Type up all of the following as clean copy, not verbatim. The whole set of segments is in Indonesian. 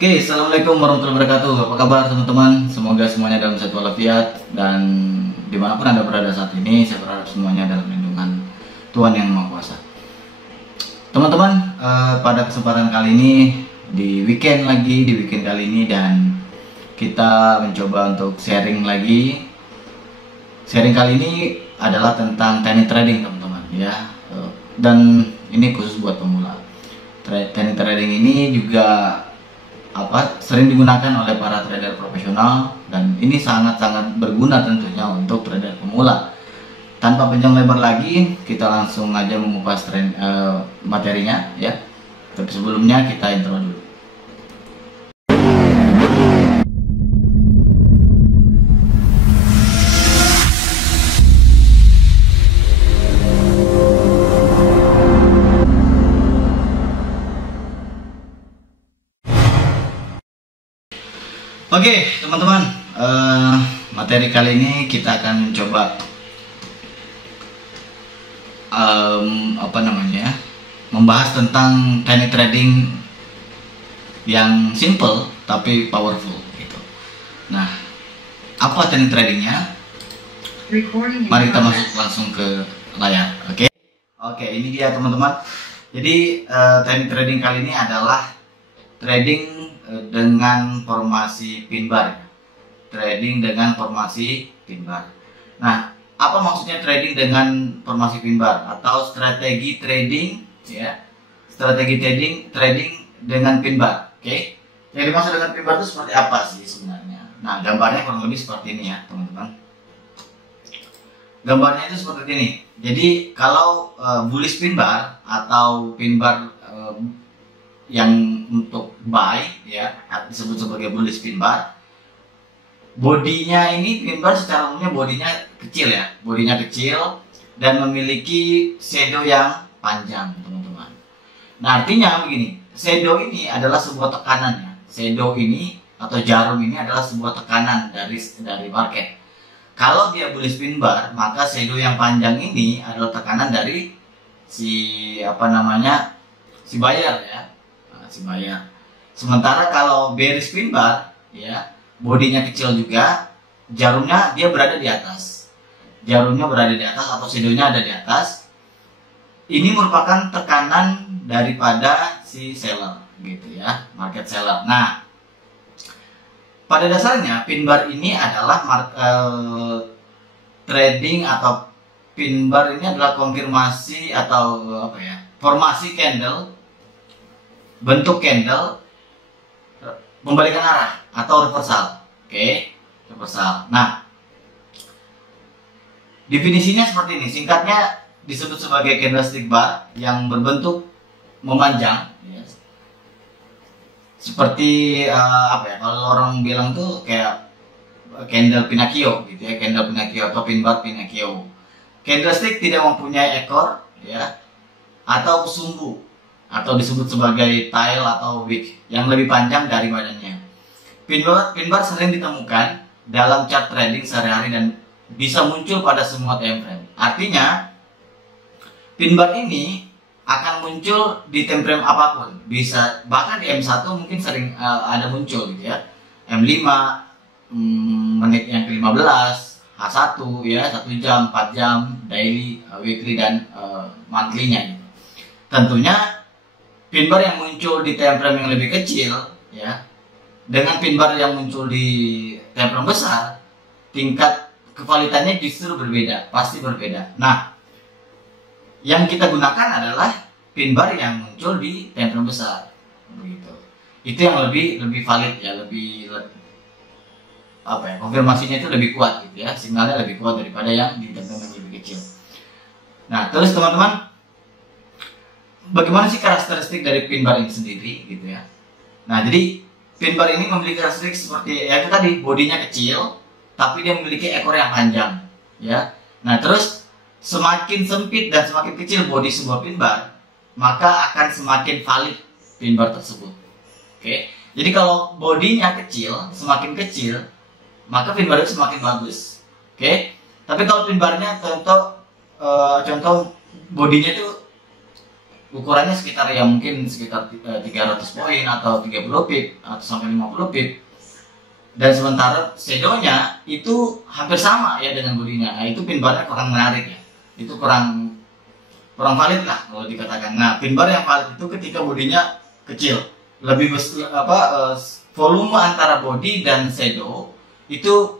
Oke, assalamualaikum warahmatullahi wabarakatuh. Apa kabar teman-teman? Semoga semuanya dalam satu walafiat dan dimanapun anda berada saat ini, saya berharap semuanya dalam lindungan Tuhan yang Maha Kuasa. Teman-teman, pada kesempatan kali ini di weekend kali ini dan kita mencoba untuk sharing lagi. Sharing kali ini adalah tentang teknik trading, teman-teman, ya. Dan ini khusus buat pemula. Teknik trading ini juga sering digunakan oleh para trader profesional dan ini sangat-sangat berguna tentunya untuk trader pemula. Tanpa panjang lebar lagi, kita langsung aja mengupas materinya, ya. Tapi sebelumnya kita intro dulu. Oke, teman-teman, materi kali ini kita akan coba membahas tentang teknik trading yang simple tapi powerful gitu. Nah, apa teknik tradingnya? Mari kita masuk langsung ke layar. Oke, ini dia teman-teman. Jadi teknik trading kali ini adalah trading dengan formasi pin bar. Trading dengan formasi pin bar. Nah, apa maksudnya trading dengan formasi pin bar atau strategi trading, ya? Strategi trading dengan pin bar. Oke. Yang dimaksud dengan pin bar itu seperti apa sih sebenarnya? Nah, gambarnya kurang lebih seperti ini ya, teman-teman. Gambarnya itu seperti ini. Jadi, kalau bullish pin bar atau pin bar yang untuk buy, ya, disebut sebagai bullish pin bar. Bodinya ini pin bar secara umumnya bodinya kecil, ya, bodinya kecil dan memiliki shadow yang panjang, teman-teman. Nah, artinya begini, shadow ini adalah sebuah tekanan, ya. Shadow ini atau jarum ini adalah sebuah tekanan dari market. Kalau dia bullish pin bar, maka shadow yang panjang ini adalah tekanan dari si buyer, ya. Si buyer. Sementara kalau bearish pin bar, ya, bodinya kecil juga, jarumnya dia berada di atas. Jarumnya berada di atas atau shadownya ada di atas. Ini merupakan tekanan daripada si seller, gitu ya, market seller. Nah, pada dasarnya pin bar ini adalah trading atau pin bar ini adalah konfirmasi atau formasi candle, bentuk candle membalikan arah atau reversal. Oke, reversal. Nah, definisinya seperti ini. Singkatnya disebut sebagai candlestick bar yang berbentuk memanjang, ya. Seperti kalau orang bilang tuh kayak candle Pinocchio gitu ya, candle Pinocchio atau pin bar Pinocchio. Candlestick tidak mempunyai ekor, ya, atau sumbu, atau disebut sebagai tail atau wick yang lebih panjang dari badannya. Pin bar sering ditemukan dalam chart trading sehari-hari dan bisa muncul pada semua time frame. Artinya, pin bar ini akan muncul di time frame apapun. Bisa bahkan di M1 mungkin sering ada muncul gitu ya. M5 menit yang ke-15, H1 ya, 1 jam, 4 jam, daily, weekly dan monthly-nya gitu. Tentunya pin bar yang muncul di time frame yang lebih kecil, ya, dengan pin bar yang muncul di time frame besar, tingkat kevalitannya justru berbeda, pasti berbeda. Nah, yang kita gunakan adalah pin bar yang muncul di time frame besar, begitu. Itu yang lebih valid, ya, konfirmasinya itu lebih kuat gitu ya, sinyalnya lebih kuat daripada yang di time frame yang lebih kecil. Nah, terus teman-teman, bagaimana sih karakteristik dari pin bar ini sendiri gitu ya. Nah, jadi pin bar ini memiliki karakteristik seperti ya itu tadi, bodinya kecil tapi dia memiliki ekor yang panjang, ya. Nah, terus semakin sempit dan semakin kecil bodi sebuah pin bar, maka akan semakin valid pin bar tersebut. Oke. Jadi kalau bodinya kecil, semakin kecil, maka pin bar itu semakin bagus. Oke. Tapi kalau pin barnya contoh bodinya itu ukurannya sekitar ya mungkin sekitar 300 poin atau 30 pip atau sampai 50 pip. Dan sementara shadownya itu hampir sama ya dengan bodinya. Nah, itu pin barnya kurang menarik ya. Itu kurang valid lah kalau dikatakan. Nah, pin bar yang valid itu ketika bodinya kecil, lebih volume antara body dan shadow itu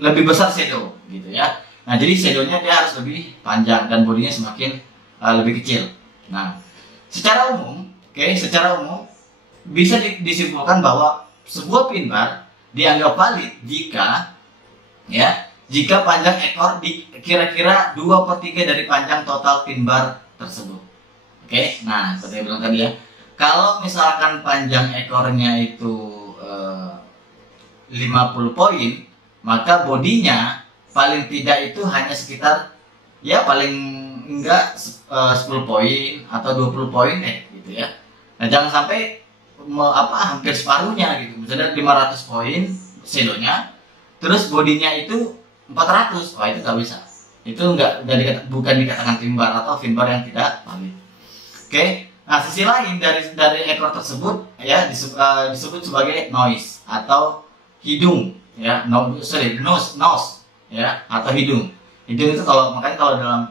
lebih besar shadow gitu ya. Nah, jadi shadownya dia harus lebih panjang dan bodinya semakin lebih kecil. Nah, secara umum bisa disimpulkan bahwa sebuah pin bar dianggap valid jika panjang ekor di kira-kira 2/3 dari panjang total pin bar tersebut. Oke, nah seperti yang bilang tadi ya, kalau misalkan panjang ekornya itu 50 poin, maka bodinya paling tidak itu hanya sekitar ya paling enggak 10 poin atau 20 poin gitu ya. Nah, jangan sampai hampir separuhnya gitu. Misalnya 500 poin shadownya, terus bodinya itu 400. Wah, itu nggak bisa. Itu bukan dikatakan pin bar atau pin bar yang tidak valid. Oke. Nah, sisi lain dari ekor tersebut ya disebut sebagai noise atau hidung ya. Nose ya atau hidung. Hidung itu makanya kalau dalam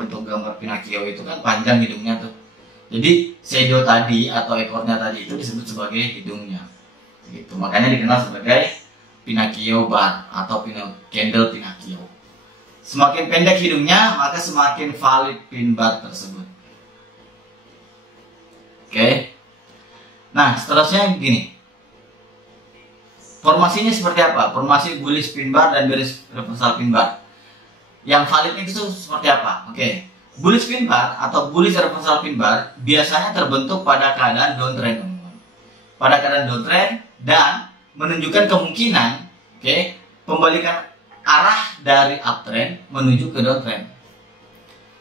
bentuk gambar Pinocchio itu kan panjang hidungnya tuh. Jadi shadow tadi atau ekornya tadi itu disebut sebagai hidungnya. Gitu. Makanya dikenal sebagai Pinocchio bar atau candle Pinocchio. Semakin pendek hidungnya, maka semakin valid pin bar tersebut. Oke. Nah, seterusnya gini. Formasinya seperti apa? Formasi bullish pin bar dan bearish reversal pin bar. Yang validnya itu seperti apa? Oke. Bullish pin bar atau bullish reversal pin bar biasanya terbentuk pada keadaan downtrend, pada keadaan downtrend dan menunjukkan kemungkinan pembalikan arah dari uptrend menuju ke downtrend.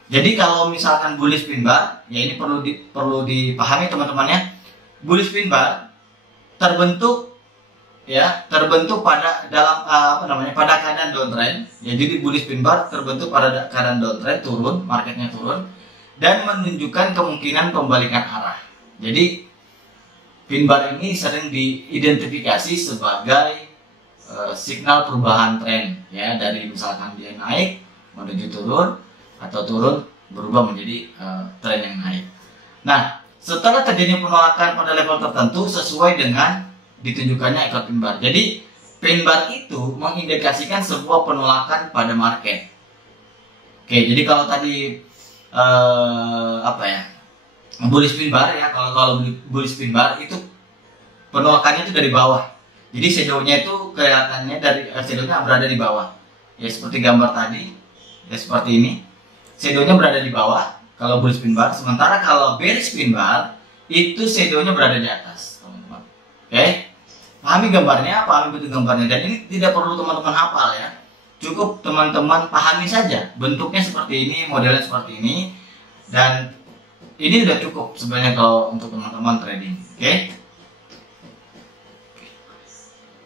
Jadi kalau misalkan bullish pin bar, ya ini perlu dipahami teman-temannya. Bullish pin bar terbentuk pada pada keadaan downtrend. Ya, jadi bullish pin bar terbentuk pada keadaan downtrend, marketnya turun dan menunjukkan kemungkinan pembalikan arah. Jadi pin bar ini sering diidentifikasi sebagai signal perubahan tren ya, dari misalkan dia naik menuju turun atau turun berubah menjadi tren yang naik. Nah, setelah terjadi penolakan pada level tertentu sesuai dengan ditunjukkannya ekor pin bar. Jadi pin bar itu mengindikasikan sebuah penolakan pada market. Oke, jadi kalau tadi bullish pin bar ya, kalau bullish pin bar itu penolakannya itu dari bawah. Jadi shadownya itu kelihatannya shadownya berada di bawah. Ya seperti gambar tadi, ya seperti ini. Shadownya berada di bawah kalau bullish pin bar, sementara kalau bearish pin bar itu shadownya berada di atas, teman-teman. Oke. Pahami gambarnya, pahami bentuk gambarnya, dan ini tidak perlu teman-teman hafal ya. Cukup teman-teman pahami saja bentuknya seperti ini, modelnya seperti ini, dan ini sudah cukup sebenarnya kalau untuk teman-teman trading. Oke.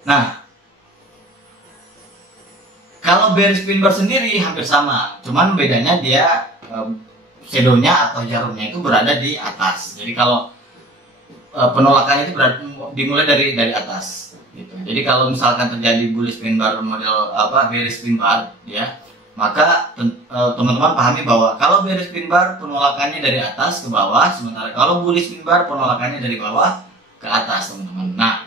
Nah, kalau bearish pin bar sendiri hampir sama, cuman bedanya dia shadownya atau jarumnya itu berada di atas. Jadi kalau penolakannya itu dimulai dari atas gitu. Jadi kalau misalkan terjadi bullish pin bar model bearish pin bar ya, maka teman-teman pahami bahwa kalau bearish pin bar penolakannya dari atas ke bawah, sementara kalau bullish pin bar penolakannya dari bawah ke atas, teman-teman. Nah,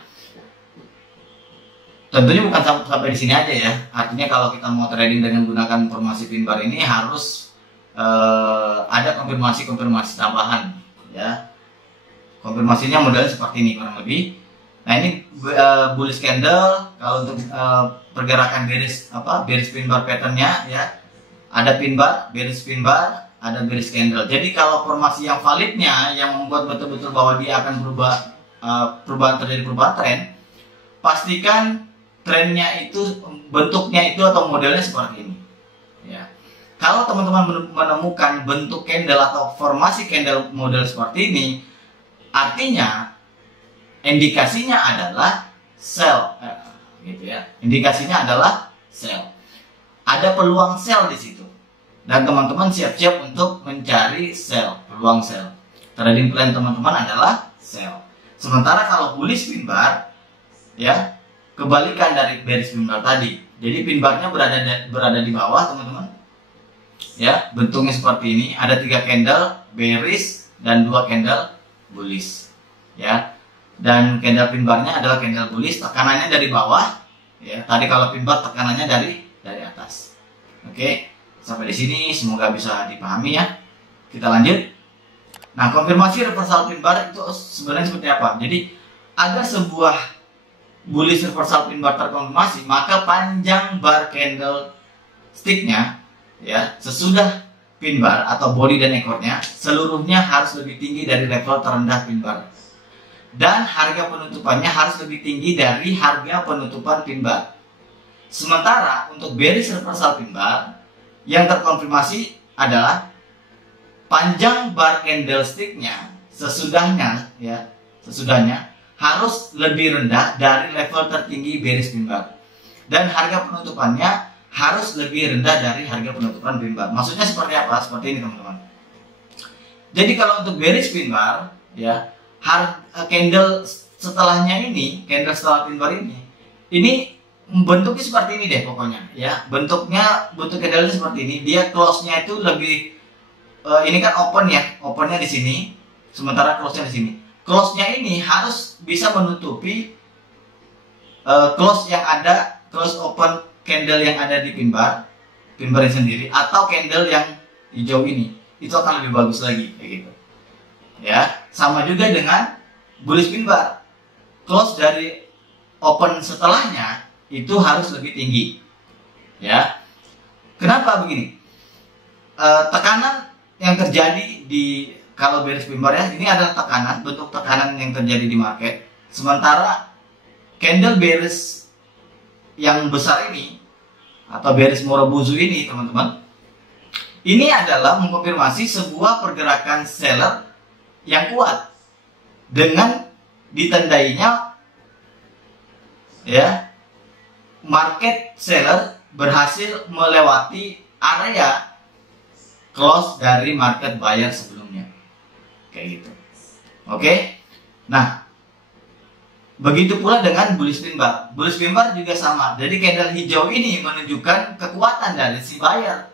tentunya bukan sampai di sini aja ya. Artinya kalau kita mau trading dengan menggunakan formasi pin bar ini harus ada konfirmasi tambahan ya. Konfirmasinya modelnya seperti ini kurang lebih. Nah, ini bullish candle. Kalau untuk pergerakan bearish pin bar patternnya ya, ada pin bar, bearish pin bar, ada bearish candle. Jadi kalau formasi yang validnya yang membuat betul-betul bahwa dia akan terjadi perubahan tren, pastikan trennya itu bentuknya itu atau modelnya seperti ini ya. Kalau teman-teman menemukan bentuk candle atau formasi candle model seperti ini, artinya indikasinya adalah sell, gitu ya. Indikasinya adalah sell. Ada peluang sell di situ. dan teman-teman siap-siap untuk mencari sell, peluang sell. Trading plan teman-teman adalah sell. Sementara kalau bullish pin bar, ya kebalikan dari bearish pin bar tadi. Jadi pin barnya berada di bawah teman-teman. Ya, bentuknya seperti ini. Ada 3 candle bearish dan 2 candle bullish. Ya, dan candle pin barnya adalah candle bullish. Tekanannya dari bawah. Ya, tadi kalau pin bar tekanannya dari atas. Oke, sampai di sini semoga bisa dipahami ya. Kita lanjut. Nah, konfirmasi reversal pin bar itu sebenarnya seperti apa? Jadi, agar sebuah bullish reversal pin bar terkonfirmasi, maka panjang bar candle sticknya ya sesudah pin bar atau body dan ekornya seluruhnya harus lebih tinggi dari level terendah pin bar. Dan harga penutupannya harus lebih tinggi dari harga penutupan pin bar. Sementara untuk bearish reversal pin bar yang terkonfirmasi adalah panjang bar candlesticknya sesudahnya harus lebih rendah dari level tertinggi bearish pin bar, dan harga penutupannya harus lebih rendah dari harga penutupan pin bar. Maksudnya seperti apa? Seperti ini teman-teman. Jadi kalau untuk bearish pin bar ya, candle setelahnya ini, candle setelah pin bar ini bentuknya seperti ini deh pokoknya ya. Bentuk candle seperti ini. Dia close-nya itu lebih ini kan open ya, opennya di sini, sementara close-nya di sini. Close-nya ini harus bisa menutupi close open candle yang ada di pin bar sendiri, atau candle yang hijau ini. Itu akan lebih bagus lagi kayak gitu. Ya, sama juga dengan bullish pin bar. Close dari open setelahnya itu harus lebih tinggi. Ya. Kenapa begini? Tekanan yang terjadi di kalau bearish pin bar ya, ini adalah bentuk tekanan yang terjadi di market. Sementara candle bearish yang besar ini atau bearish Morobuzu ini teman-teman, ini adalah mengkonfirmasi sebuah pergerakan seller yang kuat dengan ditandainya ya market seller berhasil melewati area close dari market buyer sebelumnya kayak gitu. Oke. Nah, begitu pula dengan bullish pin bar. Bullish pin bar juga sama. Jadi candle hijau ini menunjukkan kekuatan dari si buyer,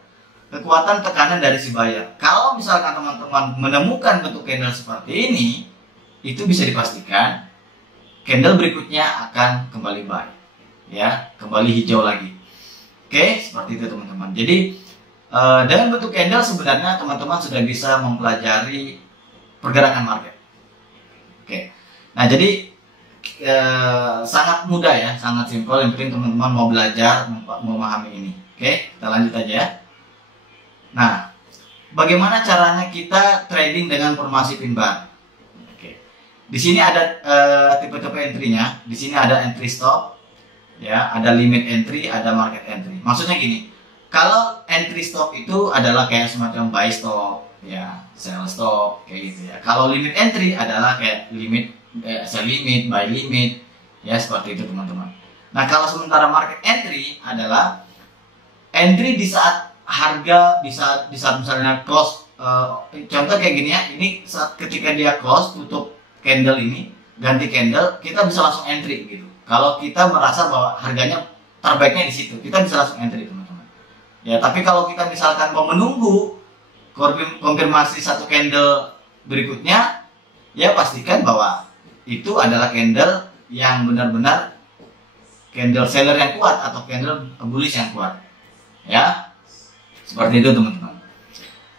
kekuatan tekanan dari si buyer. Kalau misalkan teman-teman menemukan bentuk candle seperti ini, itu bisa dipastikan candle berikutnya akan kembali buy, ya, kembali hijau lagi. Oke, seperti itu teman-teman. Jadi dengan bentuk candle sebenarnya teman-teman sudah bisa mempelajari pergerakan market. Oke, nah jadi sangat mudah ya, sangat simpel. Yang penting teman-teman mau belajar, memahami ini. Oke, kita lanjut aja ya. Nah, bagaimana caranya kita trading dengan formasi pin bar? Oke, di sini ada tipe-tipe entry-nya. Di sini ada entry stop, ya, ada limit entry, ada market entry. Maksudnya gini, kalau entry stop itu adalah kayak semacam buy stop, ya, sell stop, kayak gitu ya. Kalau limit entry adalah kayak sell limit, buy limit, ya, seperti itu teman-teman. Nah, kalau sementara market entry adalah entry di saat harga di saat misalnya close, contoh kayak gini ya, ini saat ketika dia close tutup candle ini, ganti candle, kita bisa langsung entry gitu. Kalau kita merasa bahwa harganya terbaiknya di situ, kita bisa langsung entry teman-teman. Ya, tapi kalau kita misalkan mau menunggu konfirmasi satu candle berikutnya, ya pastikan bahwa itu adalah candle yang benar-benar candle seller yang kuat atau candle bullish yang kuat. Ya, seperti itu teman-teman.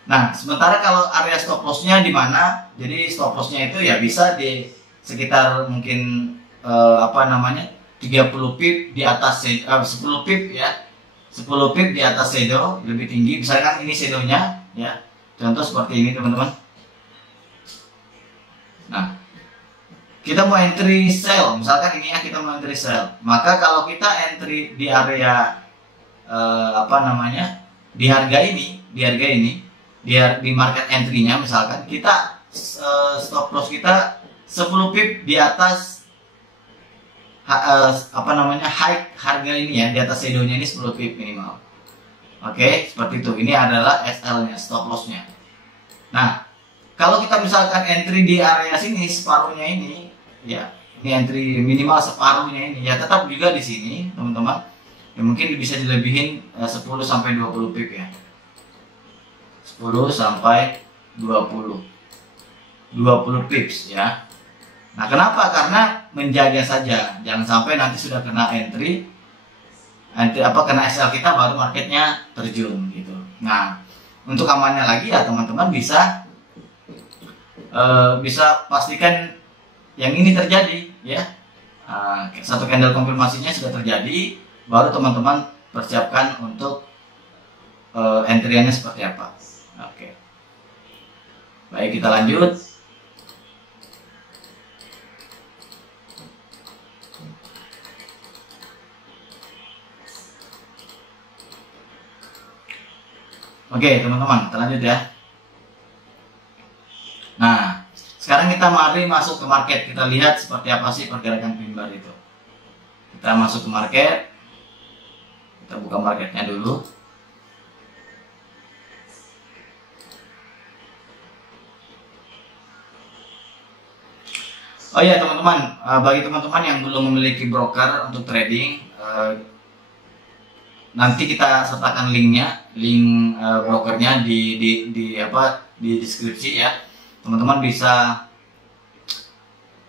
Nah, sementara kalau area stop loss-nya di mana? Jadi stop loss-nya itu ya bisa di sekitar mungkin 30 pip di atas 10 pip ya. 10 pip di atas shadow lebih tinggi. Misalkan ini shadow-nya ya. Contoh seperti ini teman-teman. Nah, kita mau entry sell, misalkan ini ya, kita mau entry sell. Maka kalau kita entry di area di harga ini, di market entry-nya misalkan kita stop loss kita 10 pip di atas high harga ini ya, di atas shadow-nya ini 10 pip minimal. Oke, seperti itu. Ini adalah SL-nya, stop loss-nya. Nah, kalau kita misalkan entry di area sini, separuhnya ini, ya, ini entry minimal separuhnya ini, ya tetap juga di sini, teman-teman. Ya, mungkin bisa dilebihin 10 sampai 20 pip ya. 10 sampai 20 pips ya. Nah, kenapa? Karena menjaga saja, jangan sampai nanti sudah kena entry kena SL kita baru marketnya terjun gitu. Nah, untuk amannya lagi ya teman-teman bisa pastikan yang ini terjadi ya. Satu candle konfirmasinya sudah terjadi, baru teman-teman persiapkan untuk entry-nya seperti apa. Oke. Baik, kita lanjut. Oke teman-teman, kita lanjut ya. Nah, sekarang kita mari masuk ke market. Kita lihat seperti apa sih pergerakan pin bar itu. Kita masuk ke market. Kita buka marketnya dulu. Oh ya teman-teman, bagi teman-teman yang belum memiliki broker untuk trading, nanti kita sertakan linknya, link brokernya di deskripsi ya. Teman-teman bisa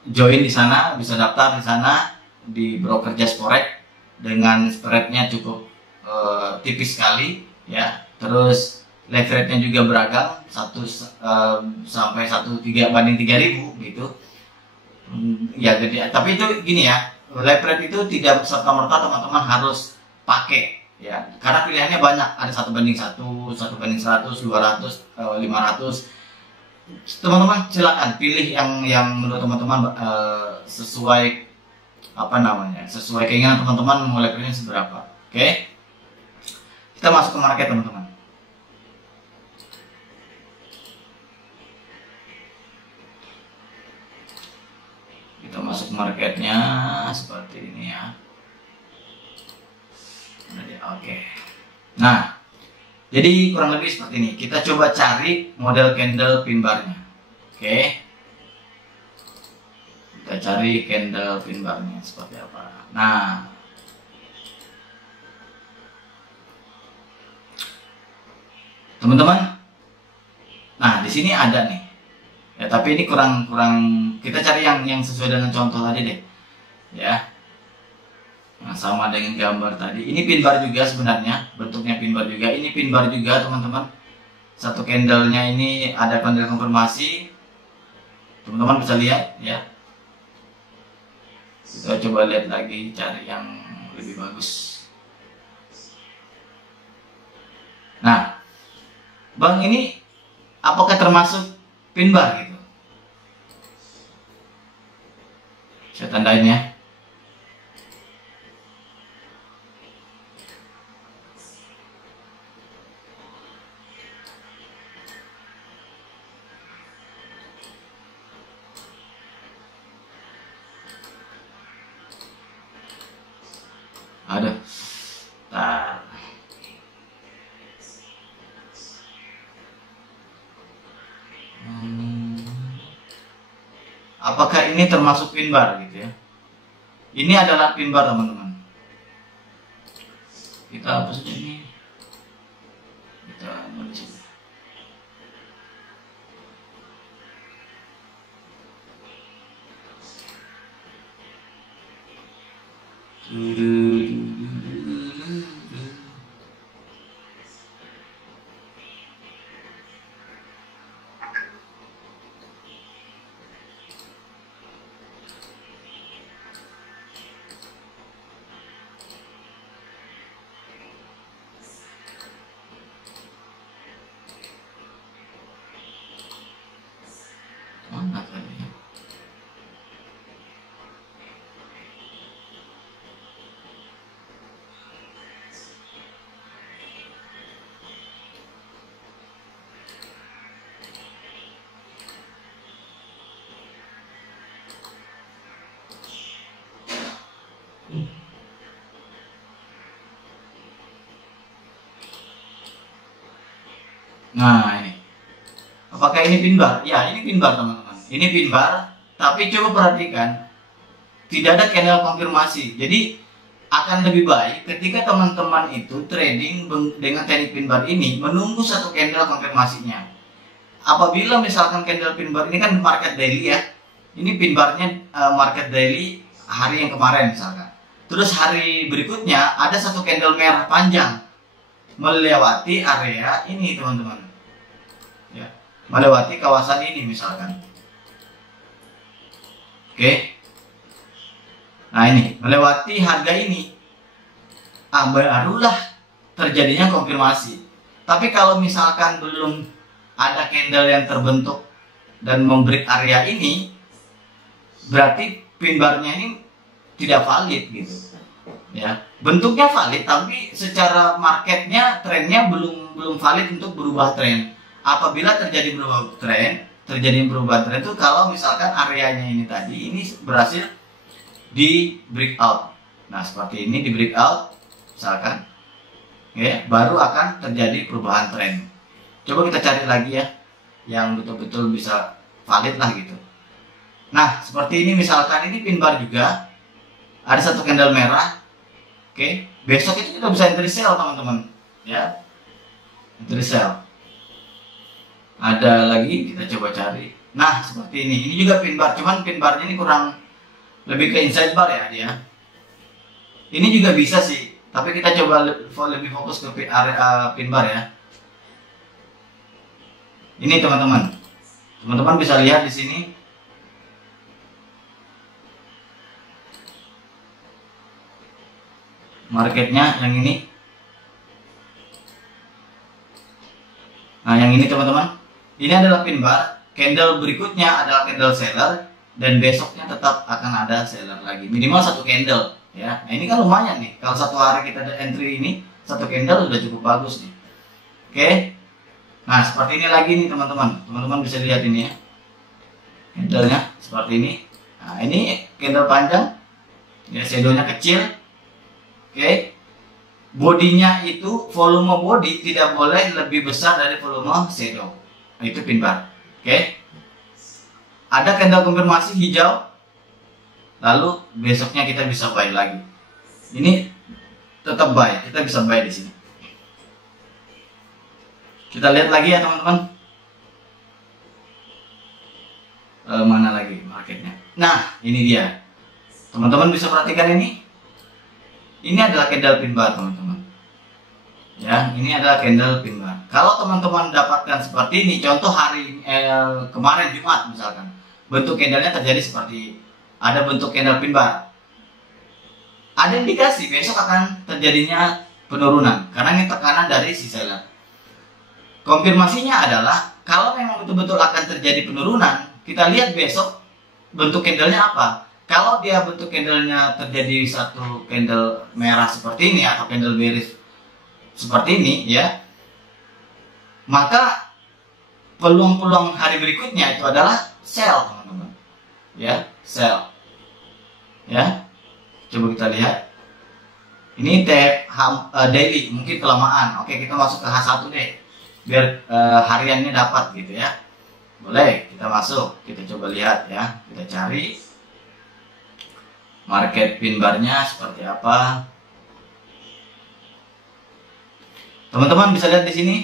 join di sana, bisa daftar di sana di broker Just Forex dengan spreadnya cukup tipis sekali ya. Terus leverage-nya juga beragam, 1 sampai 1,3 banding 3.000 gitu. Ya gede. Tapi itu gini ya, leverage itu tidak serta-merta teman-teman harus pakai. Ya, karena pilihannya banyak, ada 1:1, 1:100, 200, 500. Teman-teman silakan pilih yang menurut teman-teman sesuai sesuai keinginan teman-teman mau leverage seberapa. Oke, kita masuk ke market teman-teman. Kita masuk ke marketnya seperti ini ya. Oke. Nah, jadi kurang lebih seperti ini. Kita coba cari model candle pin barnya. Oke. Kita cari candle pin barnya seperti apa. Nah, teman-teman. Nah, di sini ada nih. Ya, tapi ini kurang kita cari yang sesuai dengan contoh tadi deh. Ya. Nah, sama dengan gambar tadi. Ini pin bar juga sebenarnya, bentuknya pin bar juga. Ini pin bar juga teman-teman. Satu candlenya ini ada candle konfirmasi. Teman-teman bisa lihat ya. Kita coba lihat lagi, cari yang lebih bagus. Nah, bang ini apakah termasuk pin bar gitu? Saya tandain ya. Ada. Apakah ini termasuk pin bar gitu ya? Ini adalah pin bar teman-teman. Kita apa saja ini? Kita nulis ini. Mana tadi? Nah ini, apakah ini pin bar? Ya, ini pin bar teman-teman. Ini pin bar, tapi coba perhatikan tidak ada candle konfirmasi. Jadi akan lebih baik ketika teman-teman itu trading dengan teknik pin bar ini menunggu satu candle konfirmasinya. Apabila misalkan candle pin bar ini kan market daily ya, ini pin barnya market daily hari yang kemarin misalkan. Terus hari berikutnya ada satu candle merah panjang melewati area ini teman-teman, ya, melewati kawasan ini misalkan. Oke. Nah ini melewati harga ini, barulah terjadinya konfirmasi. Tapi kalau misalkan belum ada candle yang terbentuk dan membreak area ini, berarti pin barnya ini tidak valid gitu. Ya, bentuknya valid tapi secara marketnya trennya belum valid untuk berubah tren. Apabila terjadi berubah tren itu kalau misalkan areanya ini tadi ini berhasil di breakout. Nah seperti ini di breakout misalkan, ya, baru akan terjadi perubahan tren. Coba kita cari lagi ya yang betul-betul bisa valid lah gitu. Nah seperti ini misalkan, ini pin bar juga ada satu candle merah. Oke, besok itu kita bisa entry sell teman-teman, ya, entry sell. Ada lagi, kita coba cari. Nah seperti ini juga pin bar, cuman pin barnya ini kurang, lebih ke inside bar ya dia. Ini juga bisa sih, tapi kita coba lebih fokus ke area pin bar ya. Ini teman-teman bisa lihat di sini. Marketnya yang ini. Nah yang ini teman-teman, ini adalah pin bar. Candle berikutnya adalah candle seller, dan besoknya tetap akan ada seller lagi, minimal satu candle ya. Nah ini kan lumayan nih, kalau satu hari kita ada entry ini satu candle sudah cukup bagus nih. Oke, nah seperti ini lagi nih teman-teman bisa lihat ini ya, candlenya seperti ini. Nah ini candle panjang ya, shadownya kecil. Oke, bodinya itu volume body tidak boleh lebih besar dari volume shadow. Nah, itu pin bar. Oke, ada candle konfirmasi hijau, lalu besoknya kita bisa buy lagi. Ini tetap buy, kita bisa buy di sini. Kita lihat lagi ya teman-teman. Mana lagi marketnya? Nah ini dia, teman-teman bisa perhatikan ini. Ini adalah candle pin bar teman-teman. Ya, ini adalah candle pin bar. Kalau teman-teman dapatkan seperti ini, contoh hari kemarin Jumat misalkan, bentuk candlenya terjadi seperti ada bentuk candle pin bar, ada indikasi besok akan terjadinya penurunan karena ini tekanan dari si seller. Konfirmasinya adalah kalau memang betul-betul akan terjadi penurunan, kita lihat besok bentuk candlenya apa. Kalau dia bentuk candlenya terjadi satu candle merah seperti ini atau candle bearish seperti ini ya, maka peluang-peluang hari berikutnya itu adalah sell teman-teman ya, sell ya. Coba kita lihat ini daily, mungkin kelamaan. Oke, kita masuk ke H1 deh biar hariannya dapat gitu ya. Boleh kita masuk, kita coba lihat ya, kita cari market pin barnya seperti apa. Teman-teman bisa lihat di sini.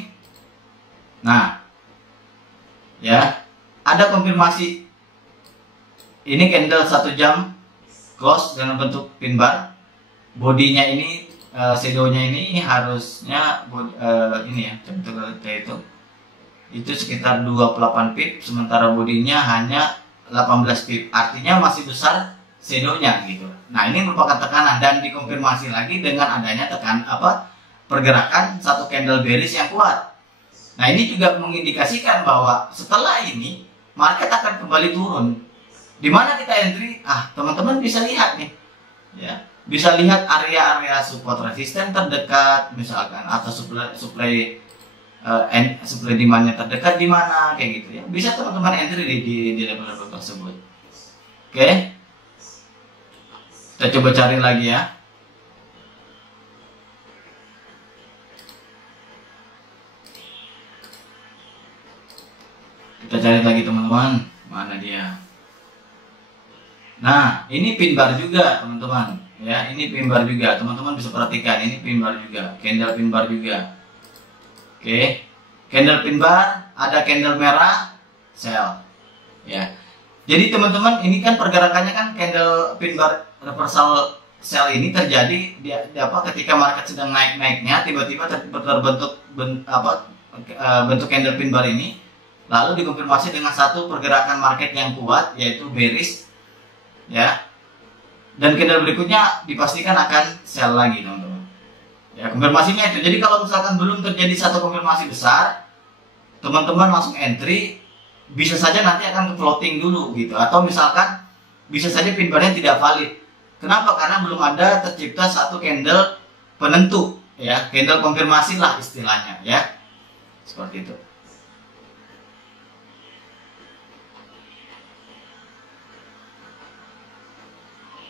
Nah, ya, ada konfirmasi. Ini candle 1 jam close dengan bentuk pin bar. Bodinya ini, shadownya ini harusnya ini ya, contoh kayak itu sekitar 28 pip, sementara bodinya hanya 18 pip. Artinya masih besar shadownya gitu. Nah ini merupakan tekanan dan dikonfirmasi lagi dengan adanya pergerakan satu candle bearish yang kuat. Nah ini juga mengindikasikan bahwa setelah ini market akan kembali turun. Di mana kita entry? Teman-teman bisa lihat nih, ya, bisa lihat area-area support resisten terdekat misalkan, atau supply demandnya terdekat di mana kayak gitu ya. Bisa teman-teman entry di level-level tersebut. Oke. Kita coba cari lagi ya. cari lagi teman-teman, mana dia? Nah, ini pin bar juga teman-teman. Ya, ini pin bar juga. Teman-teman bisa perhatikan, ini pin bar juga, candle pin bar juga. Oke, candle pin bar, ada candle merah, sell. Ya, jadi teman-teman ini kan pergerakannya kan candle pin bar reversal sell ini terjadi ketika market sedang naik-naiknya, tiba-tiba terbentuk bentuk candle pin bar ini, lalu dikonfirmasi dengan satu pergerakan market yang kuat yaitu bearish, ya. Dan candle berikutnya dipastikan akan sell lagi teman-teman. Ya, konfirmasinya itu. Jadi kalau misalkan belum terjadi satu konfirmasi besar, teman-teman langsung entry, bisa saja nanti akan ke floating dulu gitu. Atau misalkan bisa saja pin barnya tidak valid. Kenapa? Karena belum ada tercipta satu candle penentu, ya, candle konfirmasi lah istilahnya, ya. Seperti itu.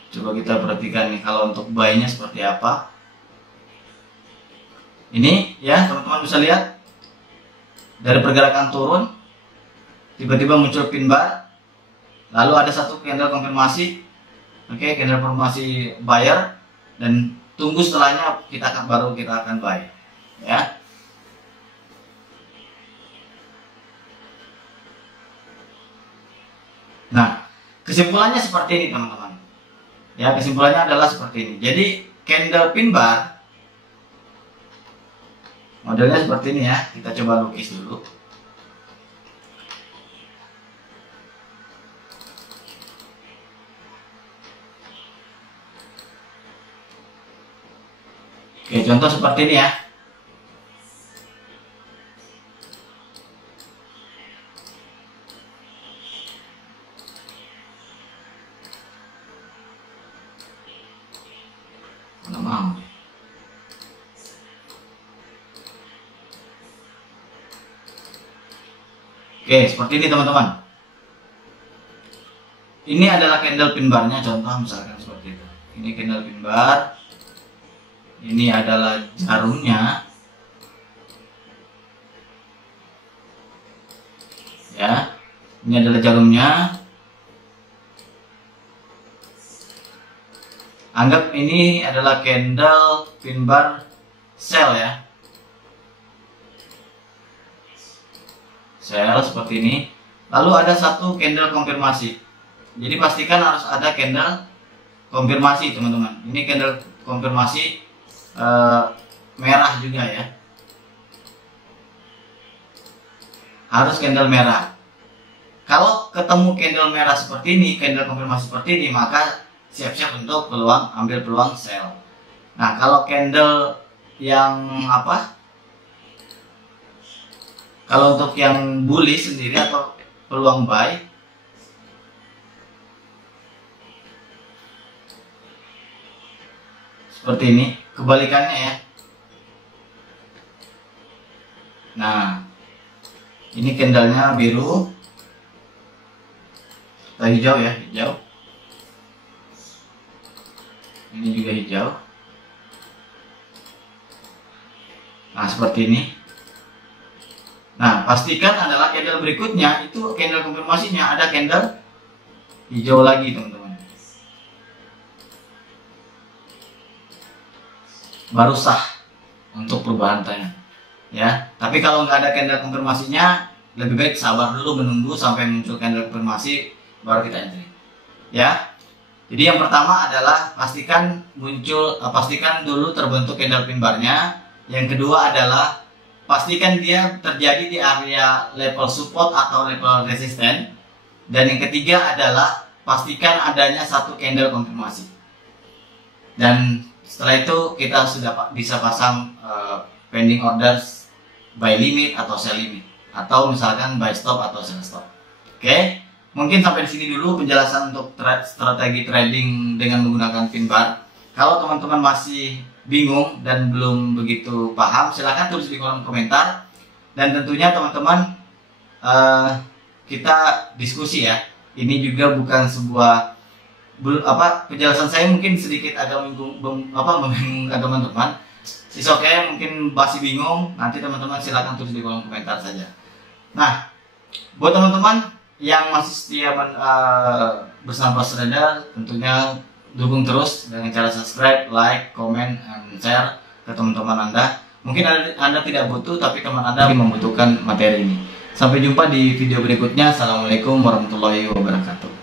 Coba kita perhatikan nih kalau untuk buy-nya seperti apa. Ini ya teman-teman bisa lihat dari pergerakan turun tiba-tiba muncul pin bar, lalu ada satu candle konfirmasi, oke, candle konfirmasi buyer, dan tunggu setelahnya baru kita akan buy, ya. Nah, kesimpulannya seperti ini teman-teman. Ya, kesimpulannya adalah seperti ini. Jadi candle pin bar modelnya seperti ini ya. Kita coba lukis dulu. Oke, contoh seperti ini ya. Oke, seperti ini teman-teman. Ini adalah candle pin barnya, contoh misalkan seperti itu. Ini candle pin bar. Ini adalah jarumnya. Ya. Ini adalah jarumnya. Anggap ini adalah candle pin bar sell ya. Sell seperti ini. Lalu ada satu candle konfirmasi. Jadi pastikan harus ada candle konfirmasi teman-teman. Ini candle konfirmasi merah juga ya. Harus candle merah. Kalau ketemu candle merah seperti ini, candle konfirmasi seperti ini, maka siap-siap untuk ambil peluang sell. Nah, kalau candle yang kalau untuk yang bullish sendiri atau peluang buy, seperti ini, kebalikannya ya. Nah, ini candlenya biru, hijau ya, hijau. Ini juga hijau. Nah, seperti ini. Nah, pastikan adalah candle berikutnya itu candle konfirmasinya ada candle hijau lagi, teman-teman. Baru sah untuk perubahan tren. Ya, tapi kalau nggak ada candle konfirmasinya, lebih baik sabar dulu menunggu sampai muncul candle konfirmasi baru kita entry. Ya. Jadi yang pertama adalah pastikan dulu terbentuk candle pin barnya. Yang kedua adalah pastikan dia terjadi di area level support atau level resisten. Dan yang ketiga adalah pastikan adanya satu candle konfirmasi. Dan setelah itu kita sudah bisa pasang pending orders buy limit atau sell limit, atau misalkan buy stop atau sell stop. Oke, mungkin sampai di sini dulu penjelasan untuk strategi trading dengan menggunakan pin bar. Kalau teman-teman masih bingung dan belum begitu paham, silahkan tulis di kolom komentar. Dan tentunya teman-teman kita diskusi ya. Ini juga bukan sebuah penjelasan saya mungkin sedikit agak membingungkan teman-teman. Oke, mungkin masih bingung, nanti teman-teman silahkan tulis di kolom komentar saja. Nah, Buat teman-teman yang masih setia bersama Pastor Eda, tentunya dukung terus dengan cara subscribe, like, comment, and share ke teman-teman Anda. Mungkin Anda tidak butuh, tapi teman Anda membutuhkan materi ini. Sampai jumpa di video berikutnya. Assalamualaikum warahmatullahi wabarakatuh.